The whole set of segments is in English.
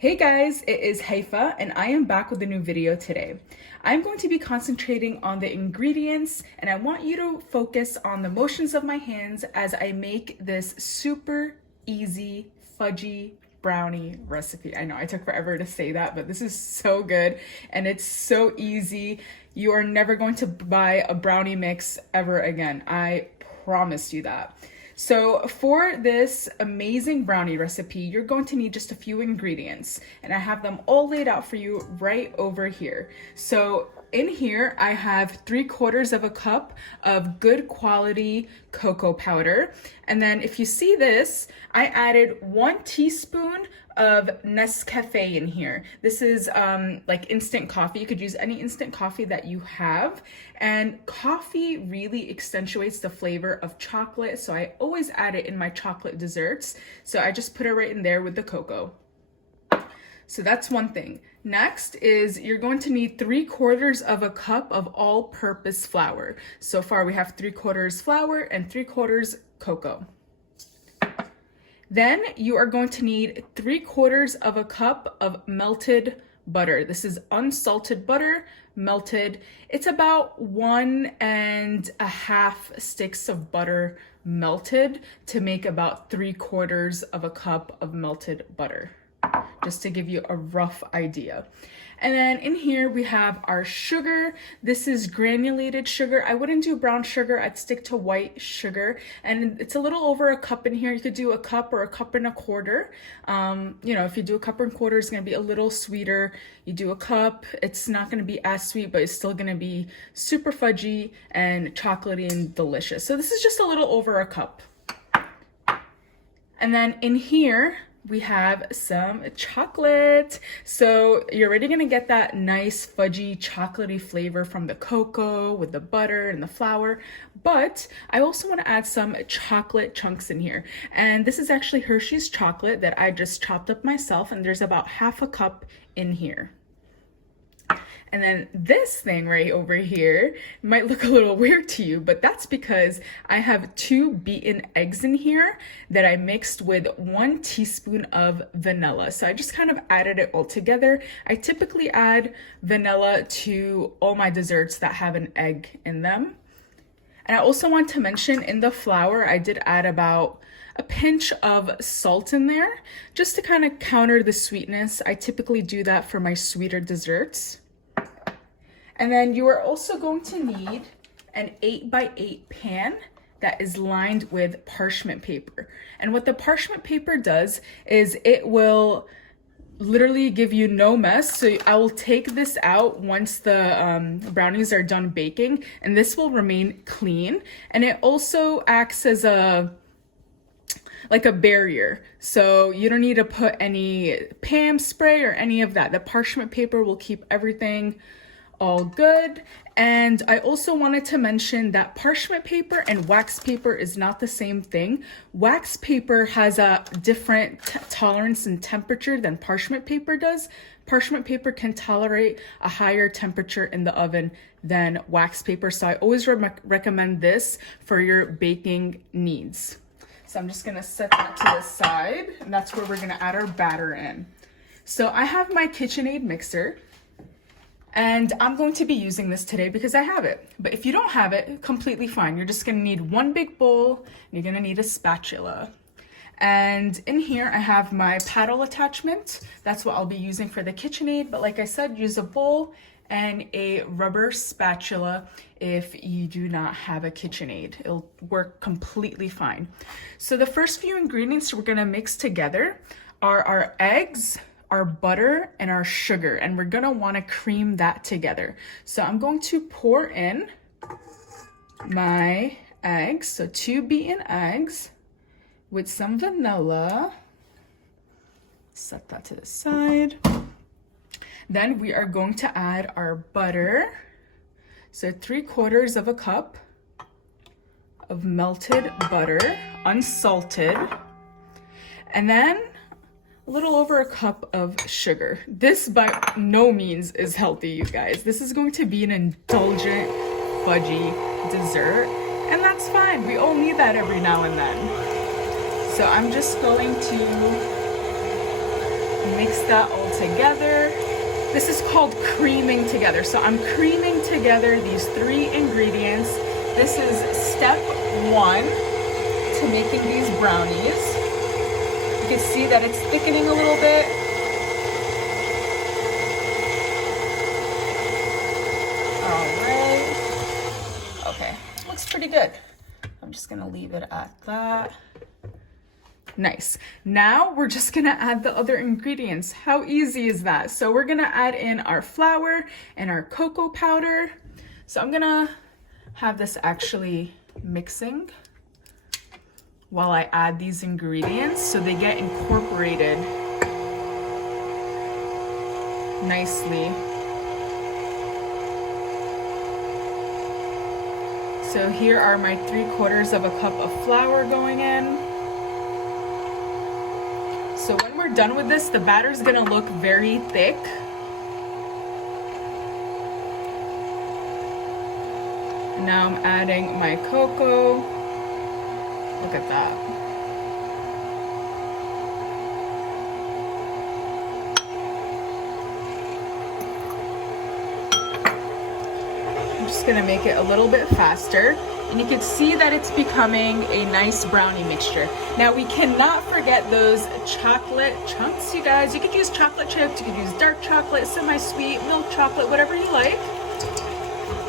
Hey guys, it is Haifa and I am back with a new video today. I'm going to be concentrating on the ingredients and I want you to focus on the motions of my hands as I make this super easy fudgy brownie recipe. I know I took forever to say that, but this is so good and it's so easy. You are never going to buy a brownie mix ever again. I promise you that. So for this amazing brownie recipe, you're going to need just a few ingredients and I have them all laid out for you right over here. So in here, I have 3/4 of a cup of good quality cocoa powder. And then if you see this, I added 1 teaspoon of Nescafe in here. This is like instant coffee. You could use any instant coffee that you have. And coffee really accentuates the flavor of chocolate. So I always add it in my chocolate desserts. So I just put it right in there with the cocoa. So that's one thing. Next is you're going to need 3/4 of a cup of all-purpose flour. So far we have 3/4 flour and 3/4 cocoa. Then you are going to need 3/4 of a cup of melted butter. This is unsalted butter, melted. It's about 1.5 sticks of butter melted to make about 3/4 of a cup of melted butter, just to give you a rough idea. And then in here we have our sugar. This is granulated sugar. I wouldn't do brown sugar, I'd stick to white sugar. And it's a little over a cup in here. You could do a cup or a cup and a quarter. If you do a cup and a quarter, it's gonna be a little sweeter. You do a cup, it's not gonna be as sweet, but it's still gonna be super fudgy and chocolatey and delicious. So this is just a little over a cup. And then in here, we have some chocolate. So you're already gonna get that nice fudgy chocolatey flavor from the cocoa with the butter and the flour, but I also wanna add some chocolate chunks in here. And this is actually Hershey's chocolate that I just chopped up myself, and there's about 1/2 cup in here. And then this thing right over here might look a little weird to you, but that's because I have 2 beaten eggs in here that I mixed with 1 teaspoon of vanilla. So I just kind of added it all together. I typically add vanilla to all my desserts that have an egg in them. And I also want to mention in the flour, I did add about a pinch of salt in there just to kind of counter the sweetness. I typically do that for my sweeter desserts. And then you are also going to need an 8x8 pan that is lined with parchment paper. And what the parchment paper does is it will literally give you no mess. So I will take this out once the brownies are done baking, and this will remain clean. And it also acts as like a barrier. So you don't need to put any Pam spray or any of that. The parchment paper will keep everything all good. And I also wanted to mention that parchment paper and wax paper is not the same thing. Wax paper has a different tolerance and temperature than parchment paper does. Parchment paper can tolerate a higher temperature in the oven than wax paper. So I always recommend this for your baking needs. So I'm just gonna set that to the side, and that's where we're gonna add our batter in. So I have my KitchenAid mixer, and I'm going to be using this today because I have it. But if you don't have it, completely fine. You're just gonna need 1 big bowl, and you're gonna need a spatula. And in here, I have my paddle attachment. That's what I'll be using for the KitchenAid. But like I said, use a bowl and a rubber spatula if you do not have a KitchenAid. It'll work completely fine. So the first few ingredients we're gonna mix together are our eggs, our butter, and our sugar, and we're gonna wanna cream that together. So I'm going to pour in my eggs, so 2 beaten eggs with some vanilla. Set that to the side. Then we are going to add our butter. So 3/4 of a cup of melted butter, unsalted. And then a little over a cup of sugar. This by no means is healthy, you guys. This is going to be an indulgent, fudgy dessert, and that's fine. We all need that every now and then. So I'm just going to Mix that all together. This is called creaming together. So I'm creaming together these 3 ingredients. This is step 1 to making these brownies. You can see that it's thickening a little bit. All right. Okay, looks pretty good. I'm just gonna leave it at that. Nice. Now we're just gonna add the other ingredients. How easy is that? So we're gonna add in our flour and our cocoa powder. So I'm gonna have this actually mixing while I add these ingredients so they get incorporated nicely. So here are my 3/4 of a cup of flour going in. So when we're done with this, the batter's gonna look very thick. And now I'm adding my cocoa. Look at that. I'm just gonna make it a little bit faster. And you can see that it's becoming a nice brownie mixture. Now we cannot forget those chocolate chunks, you guys. You could use chocolate chips, you could use dark chocolate, semi-sweet, milk chocolate, whatever you like.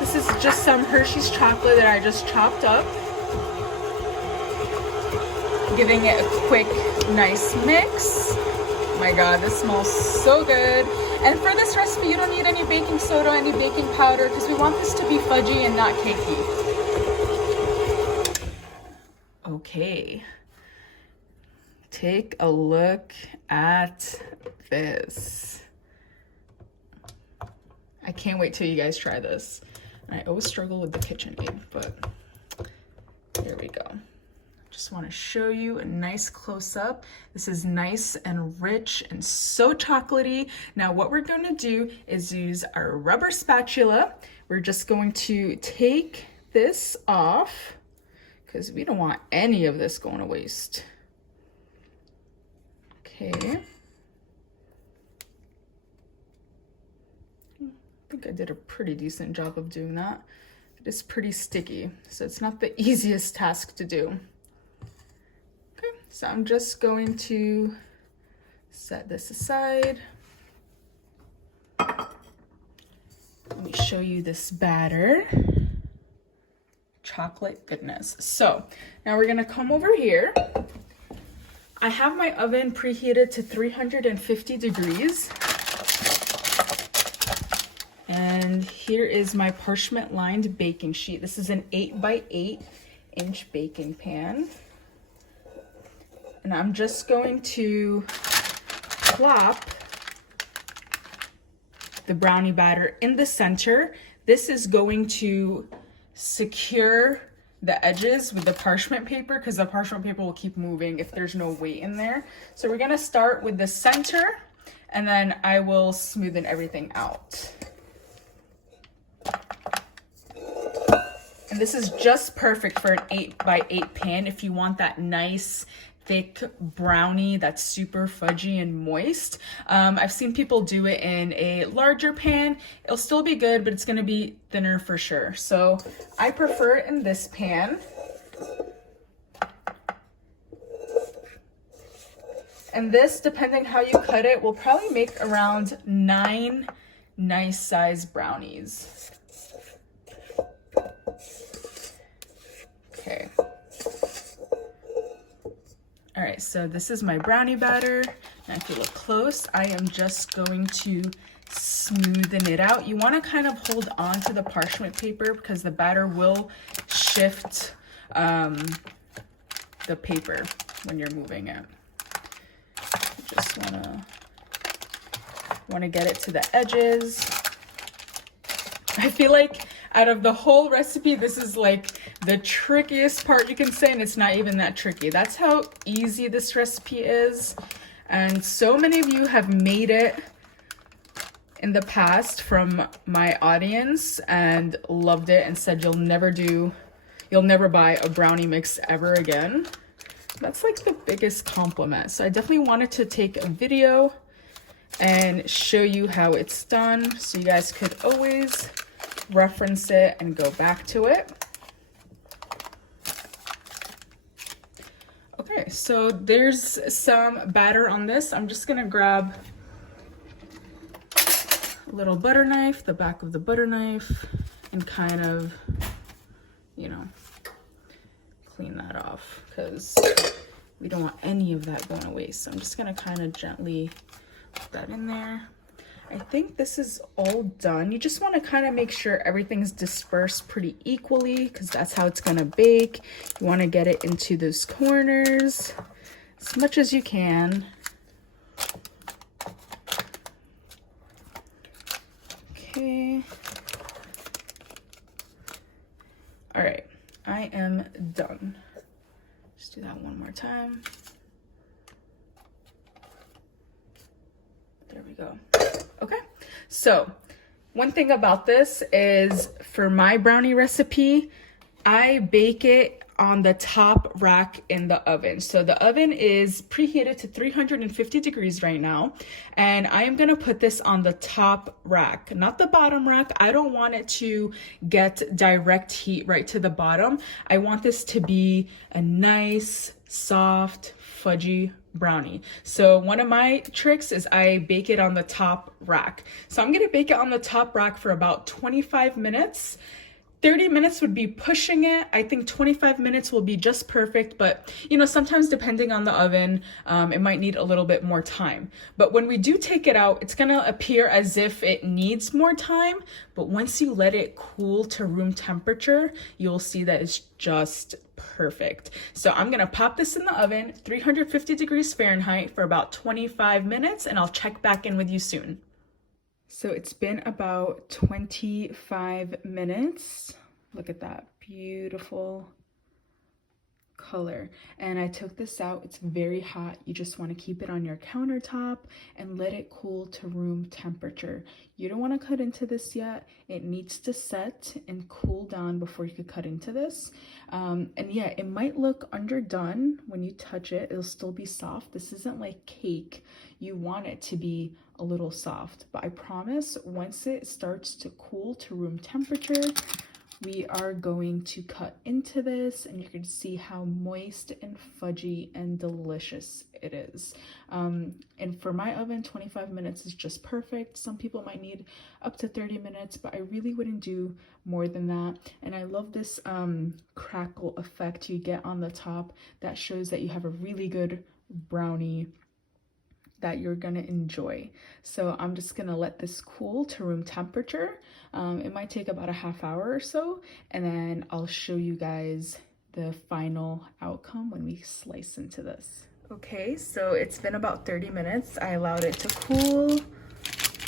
This is just some Hershey's chocolate that I just chopped up. Giving it a quick, nice mix. Oh my God, this smells so good. And for this recipe, you don't need any baking soda, any baking powder, because we want this to be fudgy and not cakey. Okay, take a look at this. I can't wait till you guys try this. I always struggle with the KitchenAid, but here we go. Just want to show you a nice close-up. This is nice and rich and so chocolatey. Now what we're going to do is use our rubber spatula. We're just going to take this off, because we don't want any of this going to waste. Okay. I think I did a pretty decent job of doing that. It is pretty sticky, so it's not the easiest task to do. Okay, so I'm just going to set this aside. Let me show you this batter. Chocolate goodness. So now we're gonna come over here. I have my oven preheated to 350 degrees. And here is my parchment lined baking sheet. This is an 8x8 baking pan. And I'm just going to plop the brownie batter in the center. This is going to secure the edges with the parchment paper, because the parchment paper will keep moving if there's no weight in there. So we're gonna start with the center, and then I will smoothen everything out. And this is just perfect for an 8x8 pan if you want that nice thick brownie that's super fudgy and moist. I've seen people do it in a larger pan. It'll still be good, but it's gonna be thinner for sure. So I prefer it in this pan. And this, depending how you cut it, will probably make around 9 nice sized brownies. Okay. All right, so this is my brownie batter. Now if you look close, I am just going to smoothen it out. You want to kind of hold on to the parchment paper because the batter will shift the paper when you're moving it. You just want to get it to the edges. I feel like out of the whole recipe, this is like the trickiest part you can say, and it's not even that tricky. That's how easy this recipe is. And so many of you have made it in the past from my audience and loved it and said you'll never buy a brownie mix ever again. That's like the biggest compliment. So I definitely wanted to take a video and show you how it's done so you guys could always reference it and go back to it. Okay, so there's some batter on this. I'm just gonna grab a little butter knife, the back of the butter knife, and kind of, you know, clean that off because we don't want any of that going to waste. So I'm just gonna kind of gently put that in there. I think this is all done. You just want to kind of make sure everything's dispersed pretty equally because that's how it's gonna bake. You want to get it into those corners as much as you can. Okay. All right, I am done. Just do that one more time. There we go. Okay, so one thing about this is for my brownie recipe, I bake it on the top rack in the oven. So the oven is preheated to 350 degrees right now. And I am gonna put this on the top rack, not the bottom rack. I don't want it to get direct heat right to the bottom. I want this to be a nice, soft, fudgy brownie. So one of my tricks is I bake it on the top rack. So I'm gonna bake it on the top rack for about 25 minutes. 30 minutes would be pushing it. I think 25 minutes will be just perfect, but you know, sometimes depending on the oven, it might need a little bit more time. But when we do take it out, it's gonna appear as if it needs more time, but once you let it cool to room temperature, you'll see that it's just perfect. So I'm gonna pop this in the oven, 350 degrees Fahrenheit for about 25 minutes, and I'll check back in with you soon. So it's been about 25 minutes. Look at that beautiful color. And I took this out. It's very hot. You just want to keep it on your countertop and let it cool to room temperature. You don't want to cut into this yet. It needs to set and cool down before you could cut into this. And yeah, it might look underdone when you touch it. It'll still be soft. This isn't like cake. You want it to be a little soft, but I promise once it starts to cool to room temperature, we are going to cut into this and you can see how moist and fudgy and delicious it is. And for my oven, 25 minutes is just perfect. Some people might need up to 30 minutes, but I really wouldn't do more than that. And I love this crackle effect you get on the top that shows that you have a really good brownie that you're gonna enjoy. So I'm just gonna let this cool to room temperature. It might take about a half hour or so, and then I'll show you guys the final outcome when we slice into this. Okay, so it's been about 30 minutes. I allowed it to cool.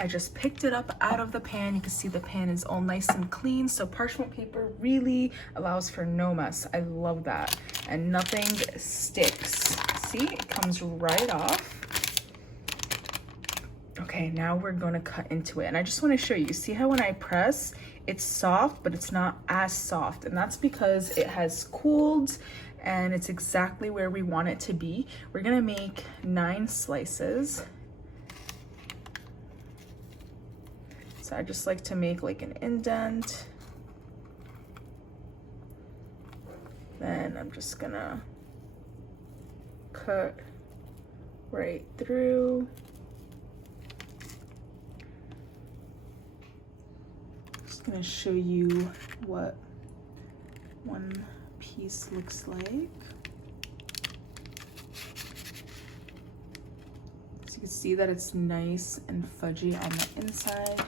I just picked it up out of the pan. You can see the pan is all nice and clean. So parchment paper really allows for no mess. I love that. And nothing sticks. See, it comes right off. Okay, now we're gonna cut into it. And I just wanna show you, see how when I press, it's soft, but it's not as soft. And that's because it has cooled and it's exactly where we want it to be. We're gonna make 9 slices. So I just like to make like an indent. Then I'm just gonna cut right through. Just gonna show you what one piece looks like. So you can see that it's nice and fudgy on the inside.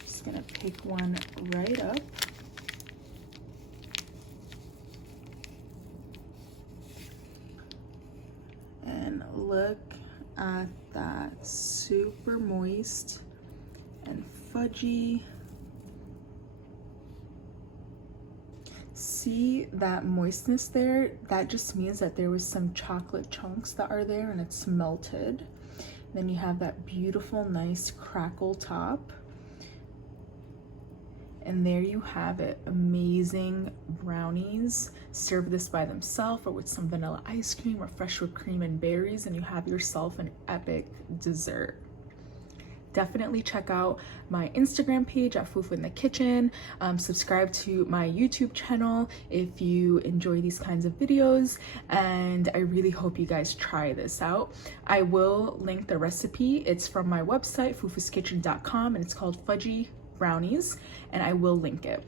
Just gonna pick one right up. And look at that, super moist and fudgy. See that moistness there? That just means that there was some chocolate chunks that are there and it's melted. Then you have that beautiful, nice crackle top. And there you have it, amazing brownies. Serve this by themselves or with some vanilla ice cream or fresh whipped cream and berries, and you have yourself an epic dessert. definitely check out my Instagram page at Fufu in the Kitchen. Subscribe to my YouTube channel if you enjoy these kinds of videos, and I really hope you guys try this out. I will link the recipe. It's from my website, fufuskitchen.com, and it's called Fudgy Brownies, and I will link it.